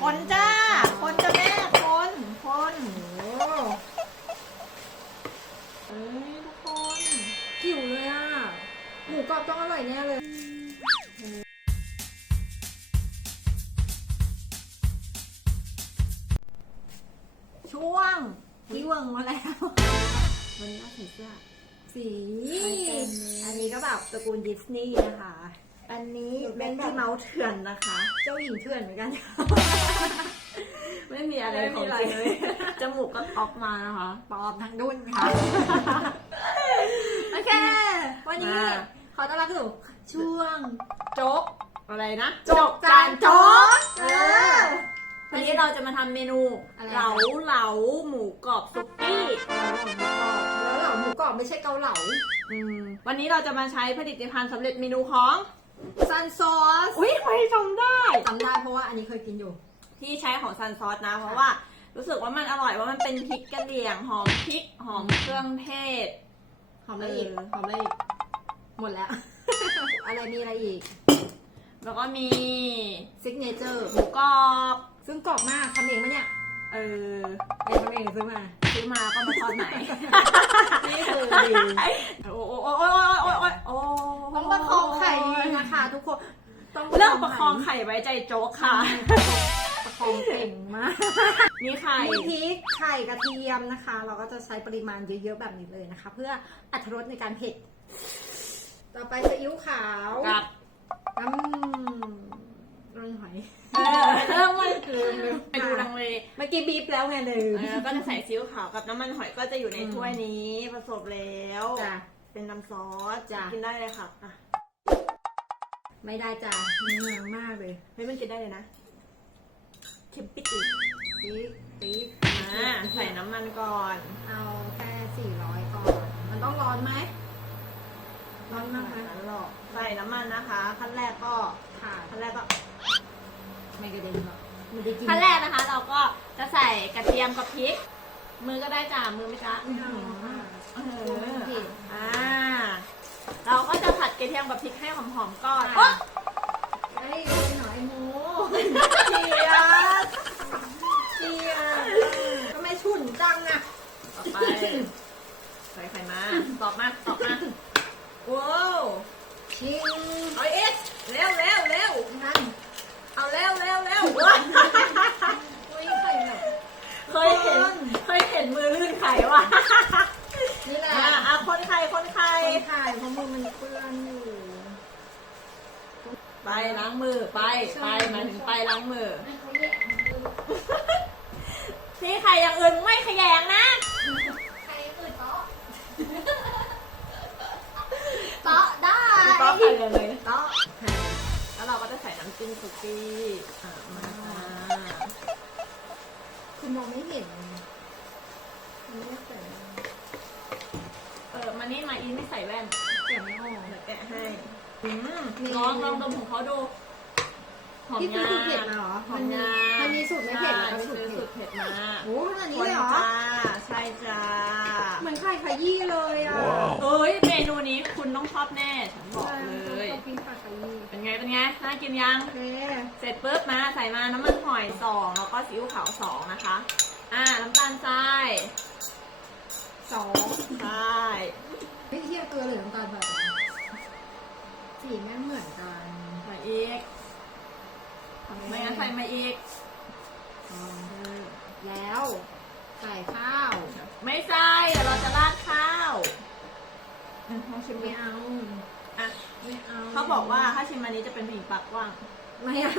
คนจ้า คนจ้าแม่คน คนโอ้เอ้ยทุกคนหิวเลยอะ หมูกรอบต้องอร่อยแน่เลยช่วงวิเวิงมาแล้ว วันนี้เราใส่เสื้อสี อันนี้ก็แบบตระกูลดิสนีย์นะคะ อันนี้เป็นที่เมาส์เถื่อนนะคะ เจ้าหญิงเถื่อนเหมือนกัน ไม่มีอะไรไม่ขมีองอะไรจริงเลย จมูกก็ท็อปมานะคะปลอมทั้งดุนค่ะ โอเค วันนี้อ่าขอต้อนรับสู่ช่วงโจ๊กอะไรนะจกจานโจ๊กเออวันนี้เราจะมาทำเมนูอะไรเหลาเหลาหมูกรอบซุกี้แล้วเหล่าหมูกรอบไม่ใช่เกาเหลาอืมวันนี้เราจะมาใช้ผลิตภัณฑ์สำเร็จเมนูของ ซันซอสอุ้ยใครจำได้จำได้เพราะว่าอันนี้เคยกินอยู่ ที่ใช้ของซันซอสนะ เพราะว่ารู้สึกว่ามันอร่อยว่ามันเป็นพริกกระเหรี่ยงหอมพริกหอมเครื่องเทศหอมอะไรอีกเออหอมอะไรอีกหมดแล้ว อะไรมีอะไรอีก แล้วก็มีซิกเนเจอร์หมูกรอบซึ่งกรอบมากทำเองปะเนี่ยเออเองทำเองซื้อมา ซื้อมาก็มาทอดใหม่นี่คือดี โอ้โอ้โอ้โอ้โอ้โอ้โอ้ ต้องประคองไข่ดีนะคะทุกคน ต้องเรื่องประคองไข่ไว้ใจโจ๊กค่ะ ประคองเก่งมากนี่ไข่มีพริกไข่กระเทียมนะคะ เราก็จะใช้ปริมาณเยอะๆแบบนี้เลยนะคะ เพื่ออรรถรสในการเผ็ด ต่อไปซีอิ๊วขาวกับน้ำน้ำหอยเออเริ่มมันลืมลืมไปดูลังเลเมื่อกี้บีบแล้วไงลืมเออก็จะใส่ซีอิ๊วขาวกับน้ำมันหอยก็จะอยู่ในถ้วยนี้ผสมแล้วจ้ะเป็นน้ำซอสจ้ะกินได้เลยค่ะอะ ไม่ได้จ้ะเนื้อมากเลยเฮ้ยมันกินได้เลยนะเค็มปิดอีกพริกพริกอ่าใส่น้ำมันก่อน เอาแค่สี่ร้อยก่อน มันต้องร้อนไหมร้อนมากไหมนั้นหรอกใส่น้ำมันนะคะ ขั้นแรกก็ค่ะขั้นแรกก็ไม่กระเด็นหรอกไม่ได้กินขั้นแรกนะคะ เราก็จะใส่กระเทียมกับพริก มือก็ได้จ้ามือไม่จ้าไม่เอาค่ะเอออ่าเราก็จะผัด กระเทียมกับพริกให้หอมๆก่อนอะไอ้หน่อยหมูเชียร์เจียทำไมฉุนจังอะต่อไปใส่ไข่มาตอบมาตอบมาว้าวชิงเอาอีกเร็วเร็วเร็วนั่นเอาเร็วเร็วเร็วอุ้ยไข่แบบเคยเห็นเคยเห็นมือลื่นไข่วะนี่แหละอะอะคนไข่คนไข่คนถ่ายเพราะมือมันเปื้อน ล้างมือไปไปหมายถึงไปล้างมือ นี่ไข่อย่างอื่นไม่ขยงนะใครตื่นโต๊ะโต๊ะได้ก็ไข่เลยเลยโต๊ะแล้วเราก็จะใส่น้ำจิ้มสุกี้อะมาค่ะคุณมองไม่เห็นมันไม่ใส่เออมานี่มาอีไม่ใส่แว่นเสียไม่ออกเดี๋ยวแกะให้ อืมนี่ลองลองดมของเขาดูหอมพี่ซื้งาอสูตรเผ็ดมาเหรอหอมงามันมีสูตรไม่เผ็ดใช่แล้วก็สูตรซื้อเผ็สูดตรเผ็ดมาโอ้ขนาดนี้คนเลยเหรอจ้าใช่จ้าเหมือนไข่ขยี้เลยอะเอ้ยเมนูนี้คุณต้องชอบแน่ ฉันบอกเลยต้องกินไข่ขยี้เป็นไงเป็นไงน่ากินยัง โอเคเสร็จปุ๊บมาใส่มาน้ำมันหอยสองแล้วก็ซีอิ๊วขาวสองนะคะ อ่าน้ำตาลทรายสองใช่ไม่เทียบเกลือหรือน้ำตาลแบบ สีแม่งเหมือนกันใส่อีกไม่งั้นใส่มาอีกลองเถอะแล้ว ใส่ข้าว ไม่ใช่เดี๋ยวเราจะราดข้าวอะลองชิมไม่ดิเอาอะไม่เอาเขาบอกว่าถ้าชิมอันนี้จะเป็นผู้หญิงปากกว้าง ไม่เอา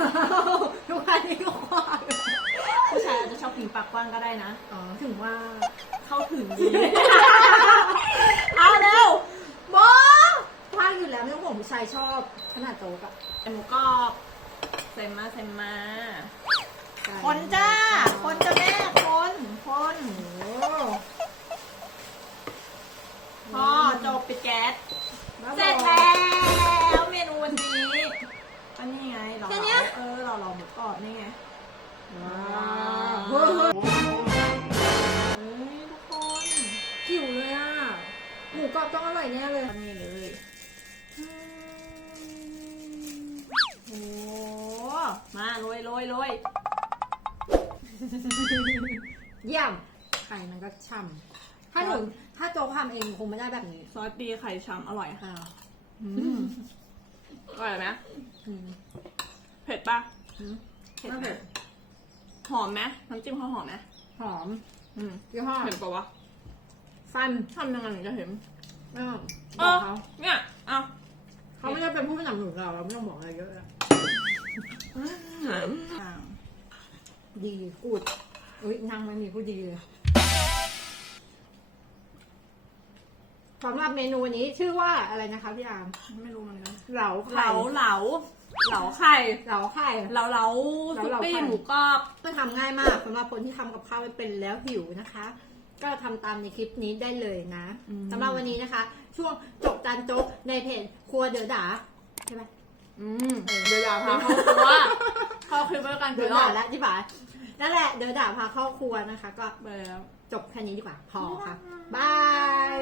ทุกวันนี้ก็ควายผู้ชายอาจจะชอบผู้หญิงปากกว้างก็ได้นะ อ๋อ ถึงว่าเข้าถึงดี เอาเร็ว โบควายอยู่แล้วไม่ต้องห่วงผู้ชายชอบขนาดโต๊ะอะใส่หมูกรอบใส่มาใส่มา คนจ้า คนจ้าแม่คน คนโอ้พ่อจบปิดแก๊สบ้าบอเสร็จแล้วเมนูวันนี้อันนี้ไงเราแค่เนี้ย เออเราเราหมูกรอบนี่ไงว้าวเฮ้ยเฮ้ยเฮ้ยทุกคน หิวเลยอะหมูกรอบต้องอร่อยแน่เลยอันนี้ ยโรยโรยเยี่ยม ไข่มันก็ช่ำถ้าหนูถ้าโจ๊กทำเองคงไม่ได้แบบนี้ซอสดีไข่ฉ่ำอร่อยค่ะ ค่ะอร่อยไหมอืมเผ็ดปะอืมเผ็ดไม่ไหมเผ็ดหอมไหมน้ำจิ้มเขาหอมไหมหอมอืมยี่ห้อเผ็ดปะวะฟันทำยังไงถึงจะเห็นไม่ต้องเอบออกเขาเนี่ย เอาเขาไม่ได้เป็นผู้สนับสนุนเราเราไม่ต้องบอกอะไรเยอะแล้ว ดีกูดอุ้ยนั่งไม่มีผู้ดีเลยสำหรับเมนูนี้ชื่อว่าอะไรนะคะพี่อามไม่รู้เหมือนกันเหลาเหไข่ลาเหลาเหลาไข่เหลาไข่ เหลาเหลาซุปปี้หมูกรอบก็ทำง่ายมากสำหรับคนที่ทำกับข้าวไม่เป็นแล้วหิวนะคะ ก็ทำตามในคลิปนี้ได้เลยนะสำหรับวันนี้นะคะ ช่วงจบจานโจ๊กในเพจครัวเดือดาใช่ไหม เดี๋ยวด่าพาเข้าครัวเข้าคลิปไว้กันเดี๋ยวรอด่าบละที่บ่านั่นแหละเดี๋ยวด่าพาเข้าครัวนะคะ ก็จบแค่นี้ดีกว่า พอค่ะบาย